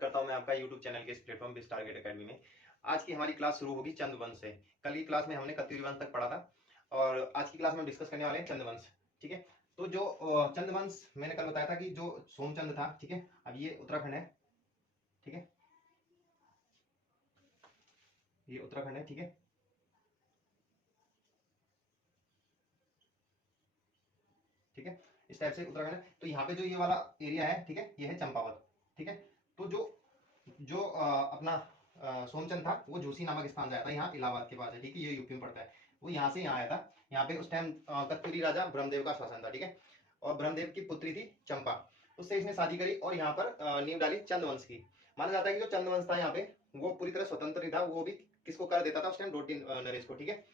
करता हूं मैं आपका YouTube चैनल के इस प्लेटफॉर्म पे स्टारगेट एकेडमी में। आज की हमारी क्लास शुरू होगी चंद्रवंश से। कल की क्लास में हमने कत्यूरी वंश तक पढ़ा था और आज की क्लास में हम डिस्कस करने वाले हैं चंद्रवंश। ठीक है, तो जो चंद्रवंश मैंने कल बताया था कि जो सोमचंद था, ठीक है, अब ये उत्तराखंड है, ठीक है, ये उत्तराखंड है, ठीक है, ठीक है, इस टाइप से उत्तराखंड है। तो यहाँ पे जो ये वाला एरिया है, ठीक है, ये है चंपावत, ठीक है। तो जो जो अपना सोमचंद था वो जोशी नामक स्थान जाया था, यहाँ इलाहाबाद के पास है, ठीक है, ये यूपी में पड़ता है। वो यहाँ से यहाँ आया था। यहाँ पे उस टाइम कत्यूरी राजा ब्रह्मदेव का शासन था, ठीक है, और ब्रह्मदेव की पुत्री थी चंपा। उससे इसने शादी करी और यहाँ पर नींव डाली चंद्रवंश की। माना जाता है कि जो चंद्रवंश था यहाँ पे वो पूरी तरह स्वतंत्र नहीं था, वो भी किसको कर देता था उस टाइम, डोटी नरेश को, ठीक है।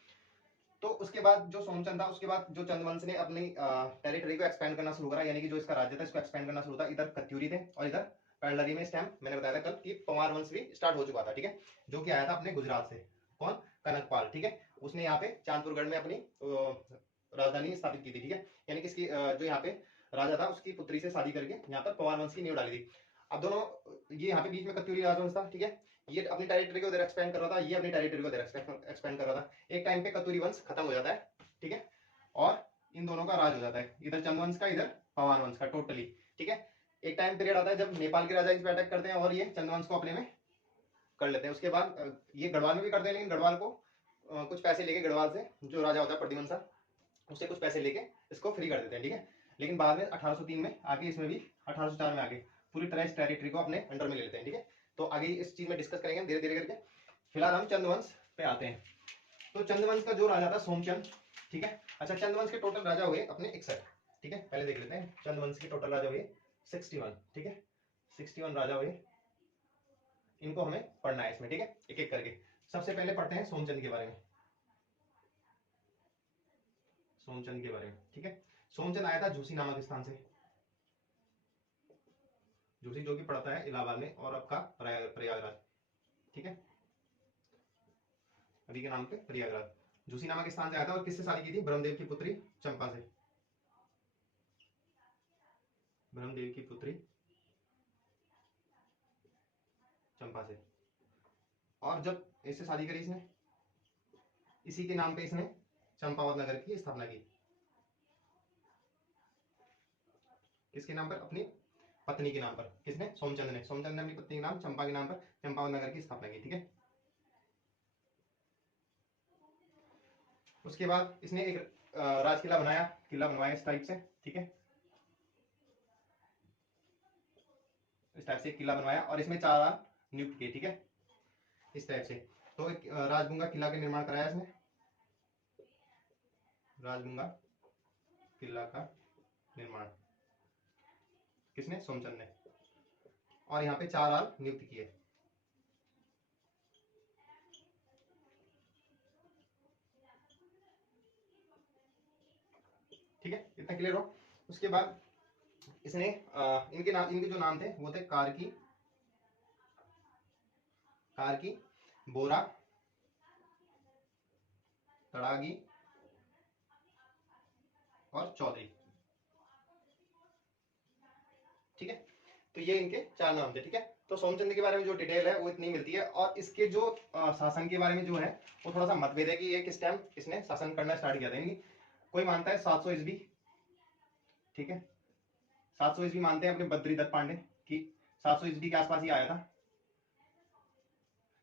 तो उसके बाद जो सोमचंद था, उसके बाद जो चंद्रवंश ने अपनी टेरिटरी को एक्सपेंड करना शुरू करा, यानी कि जो इसका राज्य था इसको एक्सपेंड करना शुरू था। इधर कत्यूरी थे और इधर पेंडलरी में इस टाइम मैंने बताया था कल कि पवार वंश भी स्टार्ट हो चुका था, ठीक है, जो कि आया था अपने गुजरात से। कौन? कनकपाल, ठीक है। उसने यहाँ पे चांदपुरगढ़ में अपनी राजधानी स्थापित की थी, ठीक है, यानी कि इसकी जो यहाँ पे राजा था उसकी पुत्री से शादी करके यहाँ पर पवार वंश की नींव डाली थी। अब दोनों, ये यहाँ पे बीच में कत्यूरी राजवंश था, ठीक है, ये अपनी टेरिटरी को उधर एक्सपेंड कर रहा था, ये अपनी टेरिटरी को उधर एक्सपेंड कर रहा था। एक टाइम पे कत्यूरी वंश खत्म हो जाता है, ठीक है, और इन दोनों का राज हो जाता है, इधर चंद्रवंश का, इधर पवार वंश का, टोटली, ठीक है। एक टाइम पीरियड आता है जब नेपाल के राजा इस पे अटैक करते हैं और ये चंद्रवंश को अपने में कर लेते हैं। उसके बाद ये गढ़वाल में भी करते हैं, लेकिन गढ़वाल को कुछ पैसे लेके, गढ़वाल से जो राजा होता है प्रद्युम्न, उससे कुछ पैसे लेके इसको फ्री कर देते हैं, ठीक है। लेकिन बाद में 1803 में आगे, इसमें भी 1804 में आगे पूरी तरह इस टेरिटरी को अपने अंडर में ले लेते हैं, ठीक है। तो आगे इस चीज में डिस्कस करेंगे धीरे धीरे करके। फिलहाल हम चंद्रवंश पे आते हैं। तो चंद्रवंश का जो राजा था सोमचंद, ठीक है। अच्छा, चंद्रवंश के टोटल राजा हुए अपने 61, ठीक है, पहले देख लेते हैं। चंद्रवंश के टोटल राजा हुए 61, ठीक है, 61 राजा हुए। इनको हमें पढ़ना है इसमें, ठीक है, एक एक करके। सबसे पहले पढ़ते हैं सोमचंद के बारे में, सोमचंद के बारे में, ठीक है। सोमचंद आया था झूसी नामक स्थान से, झूसी जो कि पड़ता है इलाहाबाद में और अब का प्रयागराज, ठीक है, अभी के नाम पे प्रयागराज। झूसी नामक स्थान से आया था और किससे शादी की थी? ब्रह्मदेव की पुत्री चंपा से, ब्रह्मदेव की पुत्री चंपा से। और जब इससे शादी करी इसने, इसी के नाम पे इसने चंपावत नगर की स्थापना की। किसके नाम पर? अपनी पत्नी के नाम पर। किसने? सोमचंद ने। सोमचंद ने अपनी पत्नी के नाम चंपा के नाम पर चंपावत नगर की स्थापना की, ठीक है। उसके बाद इसने एक राज किला बनाया, किला बनवाया इस टाइप से, ठीक है, इस टाइप से एक किला बनवाया और इसमें 4 नियुक्त किए, ठीक है, इस टाइप से। तो एक राजगुंगा किला का निर्माण कराया इसने, राजगुंगा किला का निर्माण किसने? सोमचंद ने। और यहाँ पे 4 आल नियुक्त किए, ठीक है, इतना क्लियर हो। उसके बाद इसने इनके नाम, इनके जो नाम थे वो थे कारकी, कारकी, बोरा, तड़ागी और चौधरी, ठीक है। तो ये इनके 4 नाम थे, ठीक है। तो सोमचंद के बारे में जो डिटेल है वो इतनी मिलती है और इसके जो शासन के बारे में जो है वो थोड़ा सा मतभेद है कि ये किस टाइम इसने शासन करना स्टार्ट किया था। यानी कोई मानता है 700 ईस्वी, ठीक है, 700 ईस्वी मानते हैं अपने बद्रीदत्त पांडे की, 700 ईस्वी के आसपास ही आया था,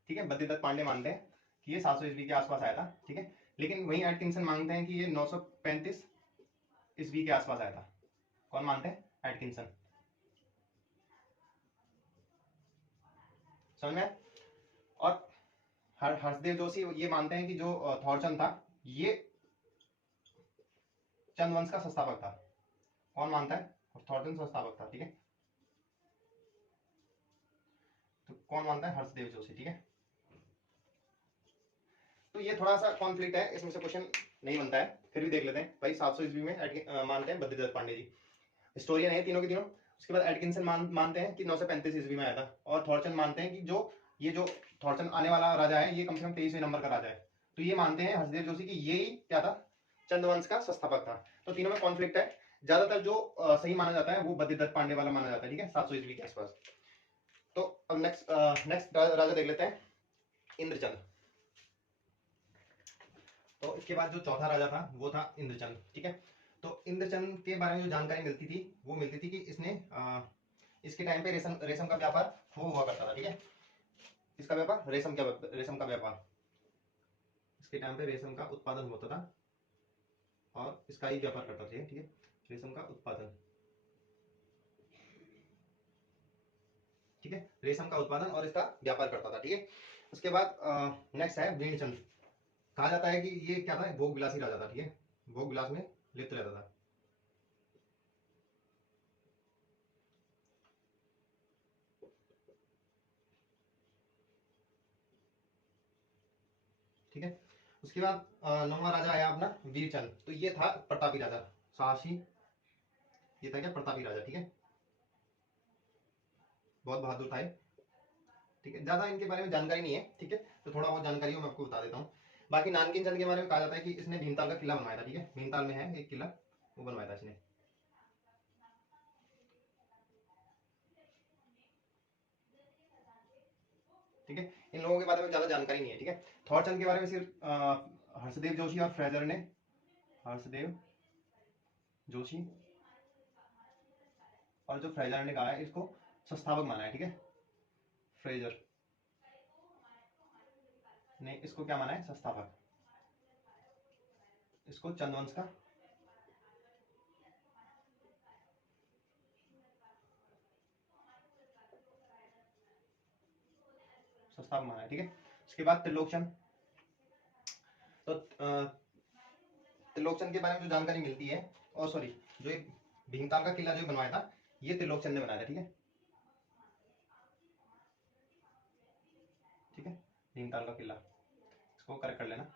ठीक है, बद्रीदत्त पांडे मानते हैं कि ये 700 ईस्वी के आसपास आया था, ठीक है। लेकिन वही एटकिंसन मांगते हैं कि ये 935 ईस्वी के आसपास आया था। कौन मानते हैं? एटकिंसन, समझ में? और हर्षदेव जोशी ये मानते हैं कि जो थॉरचंद था ये चंद्रवंश का संस्थापक था। कौन मानता है? थॉरचंद संस्थापक था, ठीक है। तो कौन मानता है? हर्षदेव जोशी, ठीक है। तो ये थोड़ा सा कॉन्फ्लिक्ट है, इसमें से क्वेश्चन नहीं बनता है, फिर भी देख लेते हैं भाई। 700 ईस्वी में मानते हैं बद्रीदत्त पांडे जी, हिस्टोरियन है तीनों के तीनों। उसके बाद एटकिंसन मानते हैं कि 935 ईस्वी में आया था और थॉरचंद मानते हैं कि जो थॉरचंद आने वाला राजा है ये कम से कम 23वें नंबर का राजा है। तो ये मानते हैं हर्षदेव जोशी कि यही क्या था? चंद्रवंश का संस्थापक था। तो तीनों में कॉन्फ्लिक्ट है। ज्यादातर जो सही माना जाता है वो बद्रीदत्त पांडे वाला माना जाता है, ठीक है, 700 ईस्वी के आसपास। तो अब नेक्स्ट राजा देख लेते हैं, इंद्रचंद। तो इसके बाद जो चौथा राजा था वो था इंद्रचंद, ठीक है। तो इंद्रचंद के बारे में जो जानकारी मिलती थी वो मिलती थी कि इसने इसके टाइम पे रेशम रेशम का व्यापार वो हुआ करता था, ठीक है। इसका व्यापार रेशम का व्यापार, इसके टाइम पे रेशम का उत्पादन होता था और इसका ही व्यापार करता था, ठीक है, रेशम का उत्पादन, ठीक है, रेशम का उत्पादन और इसका व्यापार करता था, ठीक है। उसके बाद नेक्स्ट है वीरचंद। कहा जाता है कि ये क्या था, भोग विलासी राजा था, ठीक है, भोग विलास में लिप्त रहता था। ठीक है। उसके बाद नौवां राजा आया अपना वीरचंद। तो ये था प्रतापी राजा, साहसी, ये था क्या, प्रतापी राजा, ठीक है, बहुत बहादुर था, ठीक है। ज्यादा इनके बारे में जानकारी नहीं है, ठीक है, तो थोड़ा बहुत जानकारी मैं आपको बता देता हूँ। बाकी नानकिन चंद के बारे में कहा जाता है कि इसने भीमताल का किला बनवाया था, ठीक है, भीमताल में है एक किला, वो बनवाया था इसने, ठीक है। इन लोगों के बारे में ज्यादा जानकारी नहीं है, ठीक है। थॉरचंद के बारे में सिर्फ हर्षदेव जोशी और फ्रेजर ने, हर्षदेव जोशी और जो फ्रेजर ने कहा है इसको संस्थापक माना है, ठीक है, फ्रेजर ने इसको क्या माना है, संस्थापक, इसको चंद्रवंश का संस्थापक माना है, ठीक है। उसके बाद त्रिलोकचंद। तो त्रिलोकचंद के बारे में जो जानकारी मिलती है, और सॉरी, जो भीमताल का किला जो बनवाया था ये त्रिलोकचंद ने बनाया था, ठीक है, ठीक है, भीमताल का किला, इसको करेक्ट कर लेना।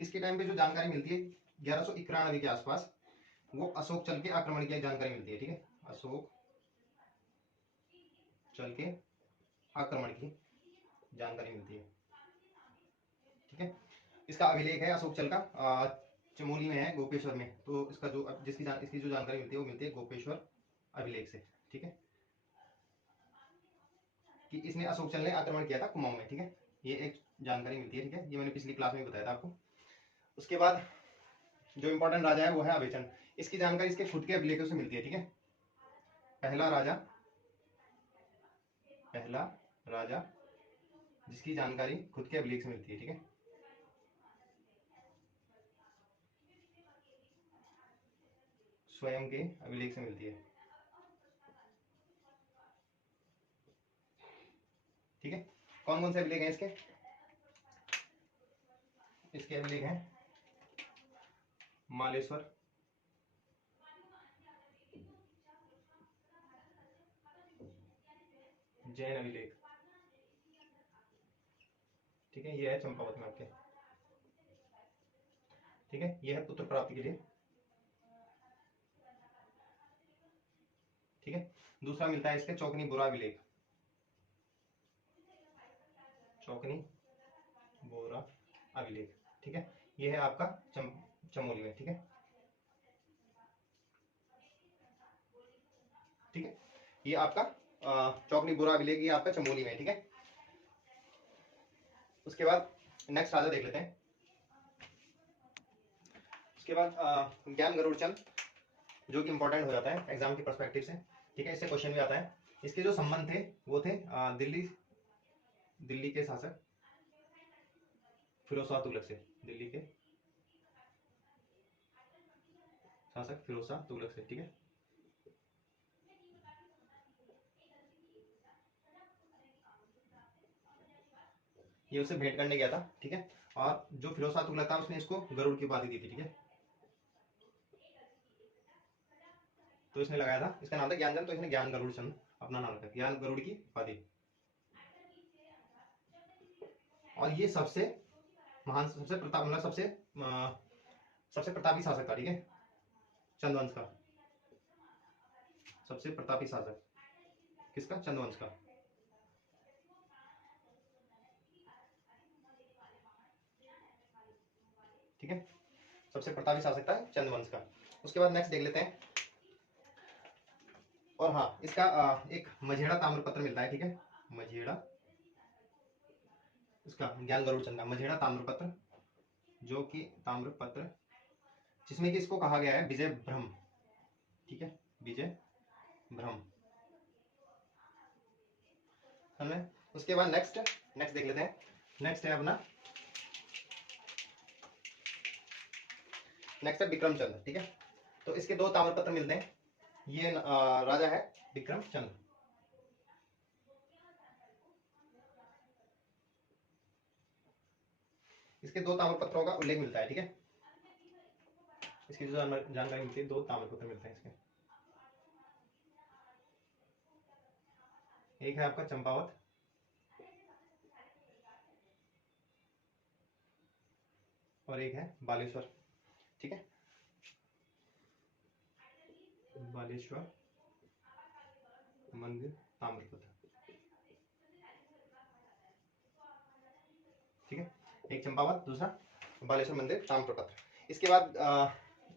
इसके टाइम पे जो जानकारी मिलती है 1191 के आसपास, वो अशोक चल के आक्रमण की जानकारी मिलती है, ठीक है, अशोक चल के आक्रमण की जानकारी मिलती है, ठीक है। इसका अभिलेख है अशोक चल का, चमोली में है, गोपेश्वर में। तो इसका जो इसकी जो जानकारी मिलती है वो मिलती है गोपेश्वर अभिलेख से, ठीक है, कि इसने अशोक चल ने आक्रमण किया था कुमाऊं में, ठीक है, ये एक जानकारी मिलती है, ठीक है, ये मैंने पिछली क्लास में बताया था आपको। उसके बाद जो इंपॉर्टेंट राजा है वो है अभेचन। इसकी जानकारी इसके खुद के अभिलेखों से मिलती है, ठीक है। पहला राजा, पहला राजा जिसकी जानकारी खुद के अभिलेख से मिलती है, ठीक है, स्वयं के अभिलेख से मिलती है, ठीक है। कौन कौन से अभिलेख हैं इसके, इसके अभिलेख हैं मालेश्वर, जैन अभिलेख, ठीक है, ये है चंपावत में आपके, ठीक है, ये है पुत्र प्राप्ति के लिए, ठीक है। दूसरा मिलता है इसके चौकनी बोरा अभिलेख, चौकनी बोरा अभिलेख, ठीक है, ये है आपका चमोली में, ठीक है, ठीक है, ये आपका चौकनी बोरा अभिलेख, ये आपका चमोली में, ठीक है। उसके बाद नेक्स्ट राजा देख लेते हैं। उसके बाद ज्ञान गरुड़ चंद, जो कि इंपॉर्टेंट हो जाता है एग्जाम के पर्सपेक्टिव से, ठीक है, इससे क्वेश्चन भी आता है। इसके जो संबंध थे वो थे दिल्ली दिल्ली के शासक फिरोज शाह तुगलक से, दिल्ली के शासक फिरोज शाह तुगलक से, ठीक है। ये उससे भेंट करने गया था, ठीक है, और जो फिरोज शाह तुगलक था उसने इसको गरुड़ की उपाधि दी थी, ठीक है, तो इसने लगाया था, इसका नाम था ज्ञानचंद, तो इसने ज्ञान गरुड़ चंद अपना नाम रखा, ज्ञान गरुड़ की उपाधि। और ये सबसे महान, सबसे प्रताप, मतलब सबसे प्रतापी शासक था, ठीक है, चंद्रवंश का सबसे प्रतापी शासक, किसका, चंद्रवंश का, ठीक है, सबसे प्रतापी शासक था चंद्रवंश का। उसके बाद नेक्स्ट देख लेते हैं और हाँ, इसका एक मझेड़ा ताम्रपत्र मिलता है, ठीक है, मझेड़ा, इसका ज्ञान गरुड़ चंद का मझेड़ा ताम्रपत्र, जो कि ताम्रपत्र जिसमें कि इसको कहा गया है विजय भ्रम, ठीक है, विजय भ्रम, हमें उसके बाद नेक्स्ट देख लेते हैं। नेक्स्ट है अपना, नेक्स्ट है विक्रम चंद्र, ठीक है। तो इसके 2 ताम्रपत्र मिलते हैं। ये राजा है विक्रम चंद्र। इसके 2 ताम्रपत्रों का उल्लेख मिलता है, ठीक है। इसकी जो जानकारी मिलती है, 2 ताम्रपत्र मिलते हैं इसके। एक है आपका चंपावत, और एक है बालेश्वर, ठीक है, बालेश्वर मंदिर ताम्रपत्र, ठीक है। एक चंपावत, दूसरा बालेश्वर मंदिर ताम्रपत्र। इसके बाद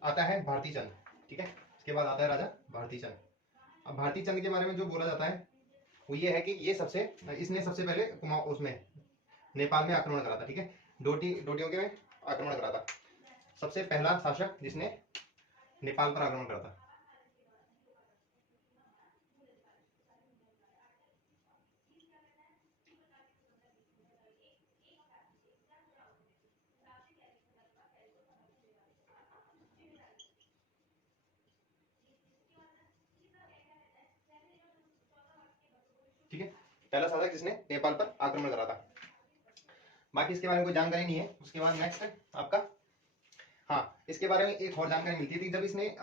आता है भारती चंद, ठीक है। इसके बाद आता है राजा भारती चंद। अब भारती चंद के बारे में जो बोला जाता है वो ये है कि इसने सबसे पहले उसमें नेपाल में आक्रमण करा था, ठीक है, डोटियों के आक्रमण करा था। सबसे पहला शासक जिसने नेपाल पर आक्रमण करा था। ठीक है, पहला शासक जिसने नेपाल पर आक्रमण करा था। बाकी इसके बारे में कोई जानकारी नहीं है। उसके बाद नेक्स्ट है आपका, हाँ, इसके बारे में एक और जानकारी मिलती थी, जब इसने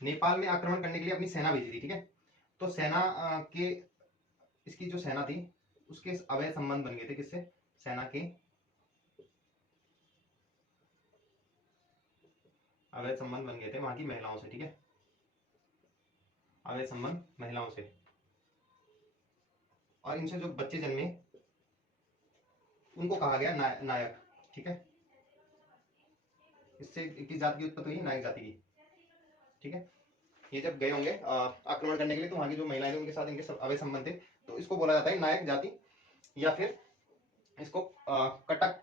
नेपाल में आक्रमण करने के लिए अपनी सेना भेजी थी, ठीक है। तो सेना के, इसकी जो सेना थी उसके अवैध संबंध बन गए थे, किससे, सेना के अवैध संबंध बन गए थे वहां की महिलाओं से, ठीक है, अवैध संबंध महिलाओं से। और इनसे जो बच्चे जन्मे उनको कहा गया नायक, ठीक है। इससे किस जाति की उत्पत्ति हुई, नायक जाति की, ठीक है। ये जब गए होंगे आक्रमण करने के लिए, तो वहां की जो महिलाएं थी उनके साथ इनके अवैध संबंध थे, तो इसको बोला जाता है नायक जाति, या फिर इसको कटक,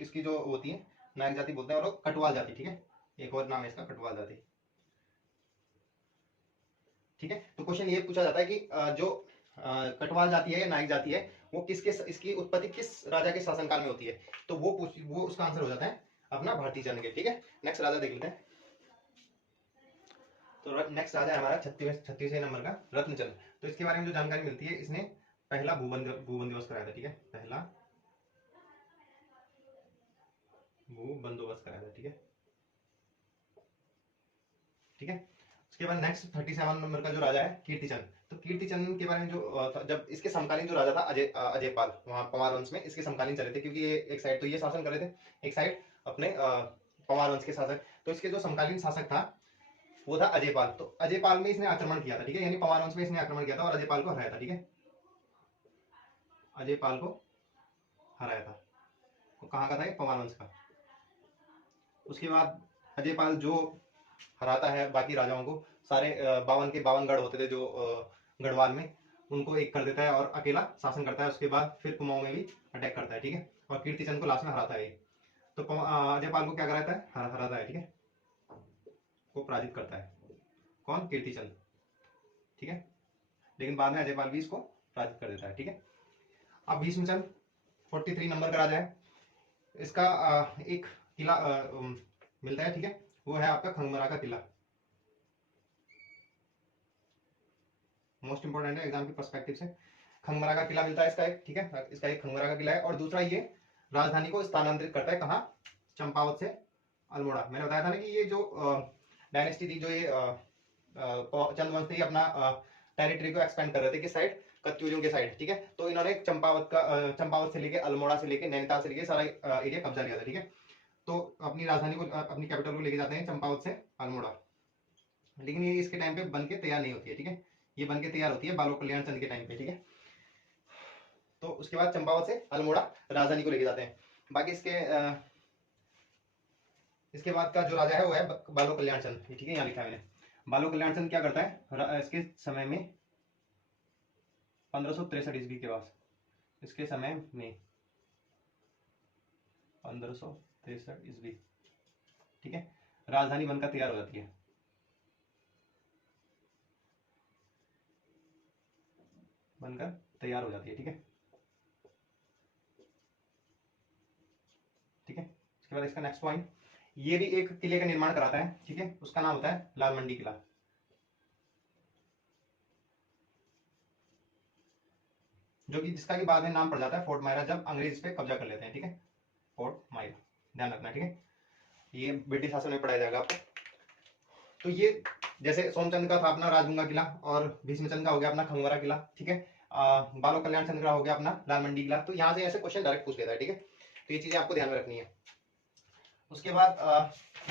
इसकी जो होती है नायक जाति बोलते हैं, और कटवाल जाति, ठीक है, एक और नाम है इसका कटवाल जाति, ठीक है। तो क्वेश्चन ये पूछा जाता है कि जो कटवाल जाति है या नायक जाति है वो किसके, इसकी उत्पत्ति किस राजा के शासनकाल में होती है, तो वो उसका आंसर हो जाता है अपना भारती चंद्र के, ठीक है। नेक्स्ट राजा देख लेते हैं। तो नेक्स्ट राजा है हमारा 36वें नंबर का रत्नचंद। तो इसके बारे में जो जानकारी मिलती है, इसने पहला भू बंदोबस्त कराया था, ठीक है, पहला भू बंदोबस्त कराया था, ठीक है, ठीक है। उसके बाद नेक्स्ट 37 नंबर का जो राजा है कीर्तिचंद। तो कीर्तिचंद के बारे में जो जब इसके समकालीन जो राजा था अजयपाल, वहां पवार वंश में इसके समकालीन चले थे, क्योंकि ये एक साइड तो ये शासन कर रहे थे, एक साइड अपने पवार वंश के शासक। तो इसके जो समकालीन शासक था वो था अजयपाल। तो अजयपाल में इसने आक्रमण किया था, ठीक है, यानी पवार वंश में इसने आक्रमण किया था और अजयपाल को हराया था, ठीक है, अजयपाल को हराया था। तो कहाँ का था ये, पवार वंश का। उसके बाद अजयपाल जो हराता है बाकी राजाओं को, सारे 52 के 52 गढ़ होते थे जो गढ़वाल में, उनको एक कर देता है और अकेला शासन करता है। उसके बाद फिर कुमाऊं में भी अटैक करता है, ठीक है, और कीर्तिचंद को लास्ट में हराता है। तो अजयपाल को क्या कराता है, हराता है, ठीक है, को पराजित करता है, कौन, कीर्तिचंद, ठीक है। लेकिन बाद में अजयपाल भी इसको पराजित कर देता है, ठीक है। अब भीष्मचंद 43 नंबर का राजा है। इसका एक किला मिलता है, ठीक है, वो है आपका खंगमरा का किला। मोस्ट इंपोर्टेंट है एग्जाम के पर्सपेक्टिव से। खंगमरा का किला मिलता है इसका एक, ठीक है, इसका एक खंगमरा का किला है। और दूसरा ये राजधानी को स्थानांतरित करता है, कहाँ, चंपावत से अल्मोड़ा। मैंने बताया था ना कि ये जो डायनेस्टी थी, जो ये चंद वंश थे, अपना टेरिटरी को एक्सपेंड कर रहे थे, किस साइड, कत्यूरियों के साइड, ठीक है। तो इन्होंने चंपावत से लेके अल्मोड़ा से लेके नैनीताल से लेके सारा एरिया कब्जा लिया था, ठीक है। तो अपनी राजधानी को, अपनी कैपिटल को लेके जाते हैं चंपावत से अल्मोड़ा। लेकिन ये इसके टाइम पे बन के तैयार नहीं होती है, ठीक है, ये बन के तैयार होती है बालोक कल्याण चंद के टाइम पे, ठीक है। तो उसके बाद चंपावत से अल्मोड़ा राजधानी को लेके जाते हैं। बाकी इसके बाद का जो राजा है वो है बालोक कल्याण चंद, ठीक है, यहाँ लिखा है मैंने। बालो कल्याण चंद क्या करता है इसके समय में 1563 ईस्वी के पास, इसके समय में 1563 ईस्वी, ठीक है, राजधानी बनकर तैयार हो जाती है। बनकर तैयार हो जाती है, ठीक है, ठीक है। इसके बाद इसका नेक्स्ट पॉइंट, ये भी एक किले का निर्माण कराता है, ठीक है, उसका नाम होता है लाल मंडी किला, जो कि जिसका कि बाद में नाम पड़ जाता है फोर्ट मायरा, जब अंग्रेज इस पे कब्जा कर लेते हैं, ठीक है, फोर्ट मायरा, ध्यान रखना, ठीक है, ये ब्रिटिश शासन में पढ़ाया जाएगा आपको। तो ये जैसे सोमचंद का था अपना राजगंगा किला, और भीष्मचंद का हो गया अपना खंगवरा किला, ठीक है, बालो कल्याण चंद्र का हो गया अपना लाल मंडी किला। तो यहाँ से ऐसे क्वेश्चन डायरेक्ट पूछ लेता है, ठीक है, तो ये चीजें आपको ध्यान में रखनी है। उसके बाद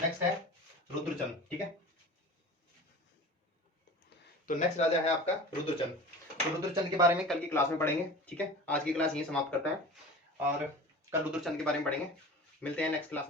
नेक्स्ट है रुद्रचंद, ठीक है, तो नेक्स्ट राजा है आपका रुद्रचंद। तो रुद्रचंद के बारे में कल की क्लास में पढ़ेंगे, ठीक है, आज की क्लास यही समाप्त करते हैं और कल रुद्रचंद के बारे में पढ़ेंगे। मिलते हैं नेक्स्ट क्लास।